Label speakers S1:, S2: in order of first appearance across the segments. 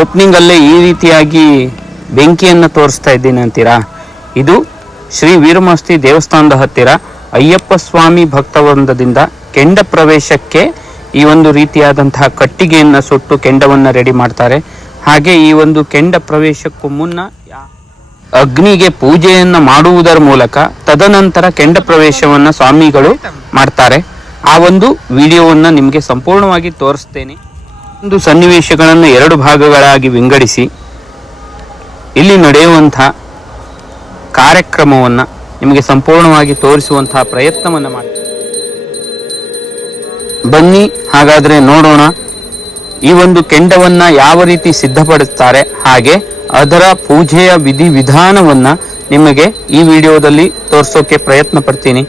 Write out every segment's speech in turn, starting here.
S1: Opening ಅಲ್ಲೇ ಈ ರೀತಿಯಾಗಿ ಬೆಂಕಿಯನ್ನು ತೋರಿಸ್ತಾ ಇದ್ದೀನಿ ಅಂತೀರಾ? ಇದು ಶ್ರೀ ವೀರಮಸ್ತಿ ದೇವಸ್ಥಾನದ ಹತ್ತಿರ ಅಯ್ಯಪ್ಪ ಸ್ವಾಮಿ ಭಕ್ತವೃಂದದಿಂದ ಕೆಂಡ ಪ್ರವೇಶಕ್ಕೆ ಈ ಒಂದು ರೀತಿಯಾದಂತಹ ಕಟ್ಟಿಗೆಯನ್ನು ಸುಟ್ಟು ಕೆಂಡವನ್ನು ರೆಡಿ ಮಾಡ್ತಾರೆ. ಹಾಗೆ ಈ ಒಂದು ಕೆಂಡ ಪ್ರವೇಶಕ್ಕೂ ಮುನ್ನ ಅಗ್ನಿಗೆ ಪೂಜೆಯನ್ನು ಮಾಡುವುದರ ಮೂಲಕ ತದನಂತರ ಕೆಂಡ ಪ್ರವೇಶವನ್ನ ಸ್ವಾಮಿಗಳು ಮಾಡ್ತಾರೆ. ಆ ಒಂದು ವಿಡಿಯೋವನ್ನ ನಿಮಗೆ ಸಂಪೂರ್ಣವಾಗಿ ತೋರಿಸ್ತೇನೆ. ಒಂದು ಸನ್ನಿವೇಶಗಳನ್ನು ಎರಡು ಭಾಗಗಳಾಗಿ ವಿಂಗಡಿಸಿ ಇಲ್ಲಿ ನಡೆಯುವಂಥ ಕಾರ್ಯಕ್ರಮವನ್ನು ನಿಮಗೆ ಸಂಪೂರ್ಣವಾಗಿ ತೋರಿಸುವಂತಹ ಪ್ರಯತ್ನವನ್ನು ಮಾಡಿ. ಬನ್ನಿ, ಹಾಗಾದರೆ ನೋಡೋಣ ಈ ಒಂದು ಕೆಂಡವನ್ನು ಯಾವ ರೀತಿ ಸಿದ್ಧಪಡಿಸ್ತಾರೆ, ಹಾಗೆ ಅದರ ಪೂಜೆಯ ವಿಧಿ ವಿಧಾನವನ್ನ ನಿಮಗೆ ಈ ವಿಡಿಯೋದಲ್ಲಿ ತೋರಿಸೋಕೆ ಪ್ರಯತ್ನ ಪಡ್ತೀನಿ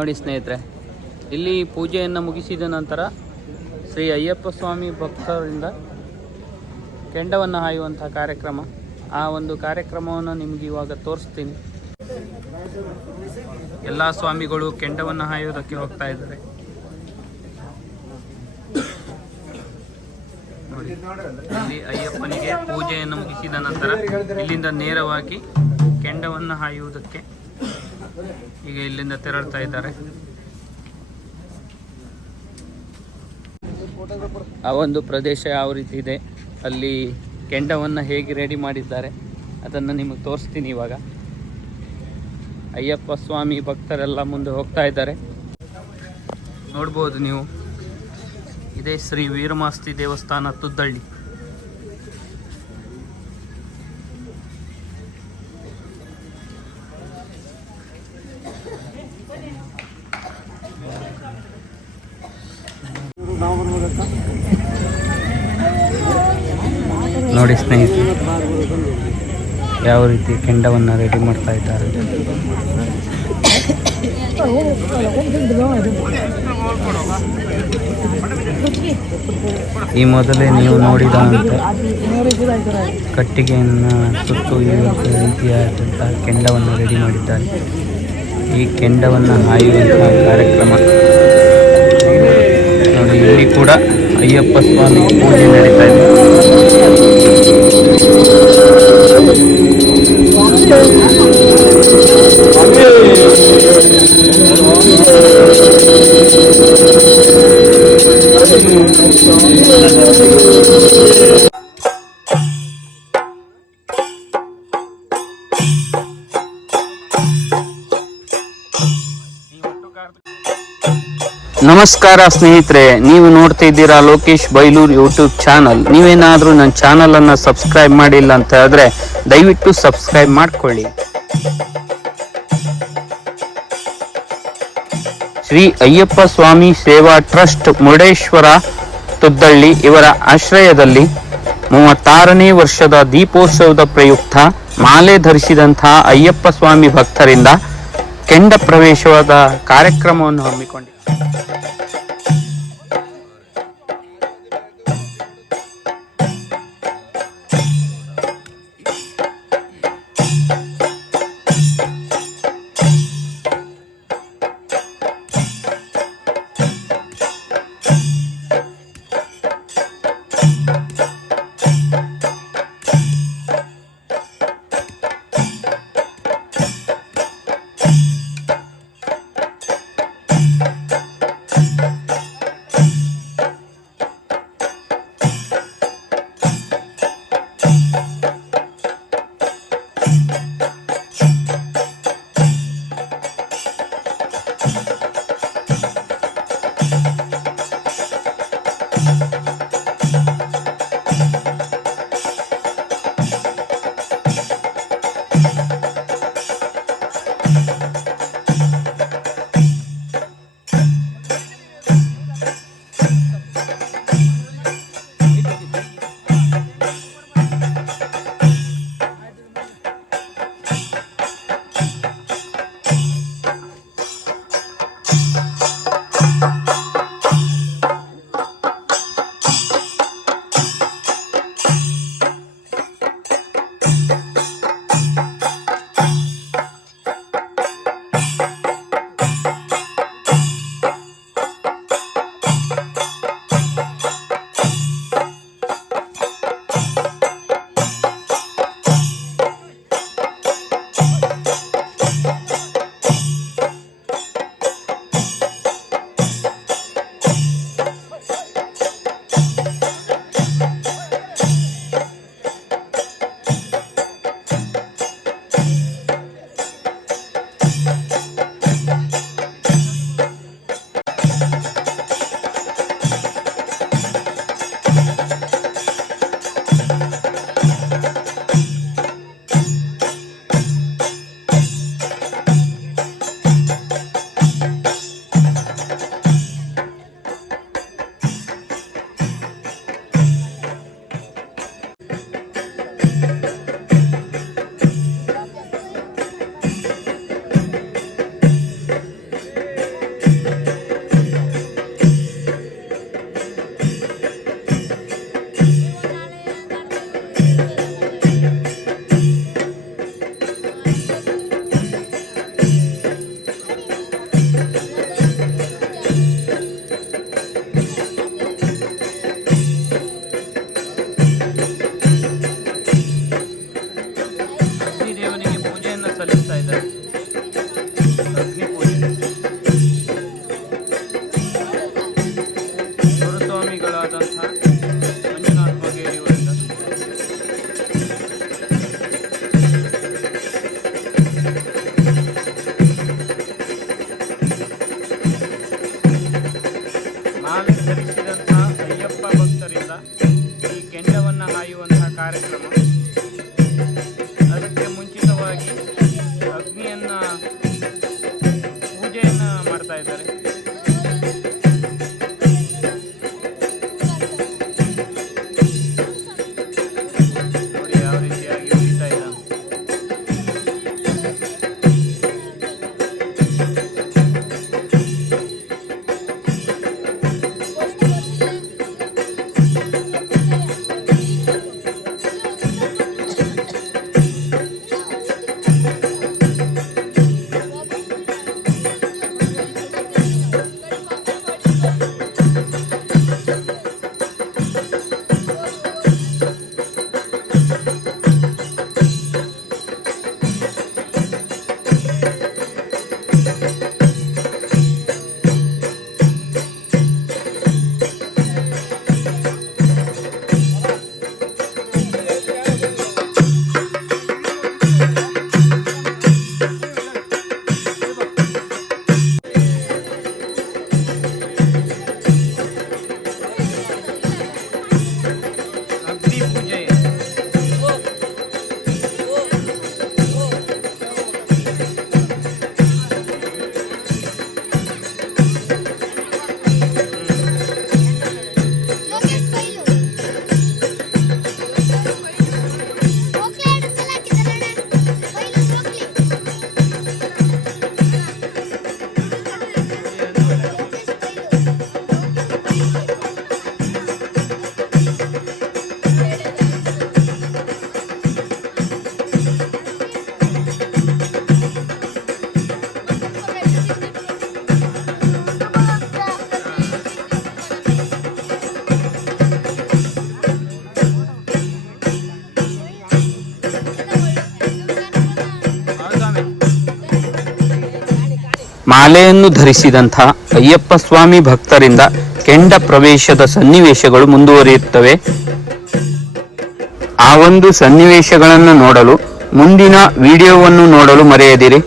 S1: ನೋಡಿ ಸ್ನೇಹಿತರೆ, ಇಲ್ಲಿ ಪೂಜೆಯನ್ನು ಮುಗಿಸಿದ ನಂತರ ಶ್ರೀ ಅಯ್ಯಪ್ಪ ಸ್ವಾಮಿ ಭಕ್ತರಿಂದ ಕೆಂಡವನ್ನು ಹಾಯುವಂತಹ ಕಾರ್ಯಕ್ರಮ. ಆ ಒಂದು ಕಾರ್ಯಕ್ರಮವನ್ನು ನಿಮಗೆ ಇವಾಗ ತೋರಿಸ್ತೀನಿ. ಎಲ್ಲ ಸ್ವಾಮಿಗಳು ಕೆಂಡವನ್ನು ಹಾಯೋದಕ್ಕೆ ಹೋಗ್ತಾ ಇದ್ದಾರೆ. ಇಲ್ಲಿ ಅಯ್ಯಪ್ಪನಿಗೆ ಪೂಜೆಯನ್ನು ಮುಗಿಸಿದ ನಂತರ ಇಲ್ಲಿಂದ ನೇರವಾಗಿ ಕೆಂಡವನ್ನು ಹಾಯುವುದಕ್ಕೆ ಈಗ ಇಲ್ಲಿಂದ ತೆರಳ್ತಾ ಇದ್ದಾರೆ. ಆ ಒಂದು ಪ್ರದೇಶ ಯಾವ ರೀತಿ ಇದೆ? ಅಲ್ಲಿ ಕೆಂಡವನ್ನು ಹೇಗೆ ರೆಡಿ ಮಾಡಿದ್ದಾರೆ? ಅದನ್ನು ನಿಮಗೆ ತೋರಿಸ್ತೀನಿ ಇವಾಗ. ಅಯ್ಯಪ್ಪ ಸ್ವಾಮಿ ಭಕ್ತರೆಲ್ಲ ಮುಂದೆ ಹೋಗ್ತಾ ಇದ್ದಾರೆ. ನೋಡ್ಬೋದು ನೀವು. ಇದೇ ಶ್ರೀ ವೀರಮಾಸ್ತಿ ದೇವಸ್ಥಾನ ತುದ್ದಳ್ಳಿ. ನೋಡಿ ಸ್ನೇಹಿತರೆ, ಯಾವ ರೀತಿ ಕೆಂಡವನ್ನು ರೆಡಿ ಮಾಡ್ತಾ ಇದ್ದಾರೆ. ಈ ಮೊದಲೇ ನೀವು ನೋಡಿದಂತೆ ಕಟ್ಟಿಗೆಯನ್ನು ಸುತ್ತು ಈ ರೀತಿಯಾದಂತಹ ಕೆಂಡವನ್ನು ರೆಡಿ ಮಾಡಿದ್ದಾರೆ. ಈ ಕೆಂಡವನ್ನು ಹಾಯುವಂತಹ ಕಾರ್ಯಕ್ರಮ. ನೋಡಿ ಇಲ್ಲಿ ಕೂಡ ಅಯ್ಯಪ್ಪ ಸ್ವಾಮಿ ಪೂಜೆ ನಡೀತಾ ಇದೆ ನಮಸ್ಕಾರ ಸ್ನೇಹಿತರೆ, ನೀವು ನೋಡ್ತಾ ಇದ್ದೀರಾ ಲೋಕೇಶ್ ಬೈಲೂರ್ ಯೂಟ್ಯೂಬ್ ಚಾನಲ್ ನೀವೇನಾದರೂ ನನ್ನ ಚಾನಲ್ ಅನ್ನ ಸಬ್ಸ್ಕ್ರೈಬ್ ಮಾಡಿಲ್ಲ ಅಂತ ಹೇಳಿದ್ರೆ ದಯವಿಟ್ಟು ಸಬ್ಸ್ಕ್ರೈಬ್ ಮಾಡ್ಕೊಳ್ಳಿ. ಶ್ರೀ ಅಯ್ಯಪ್ಪ ಸ್ವಾಮಿ ಸೇವಾ ಟ್ರಸ್ಟ್ ಮುರುಡೇಶ್ವರ ತುದ್ದಳ್ಳಿ ಇವರ ಆಶ್ರಯದಲ್ಲಿ ಮೂವತ್ತಾರನೇ ವರ್ಷದ ದೀಪೋತ್ಸವದ ಪ್ರಯುಕ್ತ ಮಾಲೆ ಧರಿಸಿದಂತಹ ಅಯ್ಯಪ್ಪ ಸ್ವಾಮಿ ಭಕ್ತರಿಂದ ಕೆಂಡ ಪ್ರವೇಶವಾದ ಕಾರ್ಯಕ್ರಮವನ್ನು ಹಮ್ಮಿಕೊಂಡಿದೆ thank you ಕಾರ್ಯಕ್ರಮ ಮಾಲೆಯನ್ನು ಧರಿಸಿದಂತಹ ಅಯ್ಯಪ್ಪ ಸ್ವಾಮಿ ಭಕ್ತರಿಂದ ಕೆಂಡ ಪ್ರವೇಶದ ಸನ್ನಿವೇಶಗಳು ಮುಂದುವರಿಯುತ್ತವೆ. ಆ ಒಂದು ಸನ್ನಿವೇಶಗಳನ್ನು ನೋಡಲು, ಮುಂದಿನ ವಿಡಿಯೋವನ್ನು ನೋಡಲು ಮರೆಯದಿರಿ.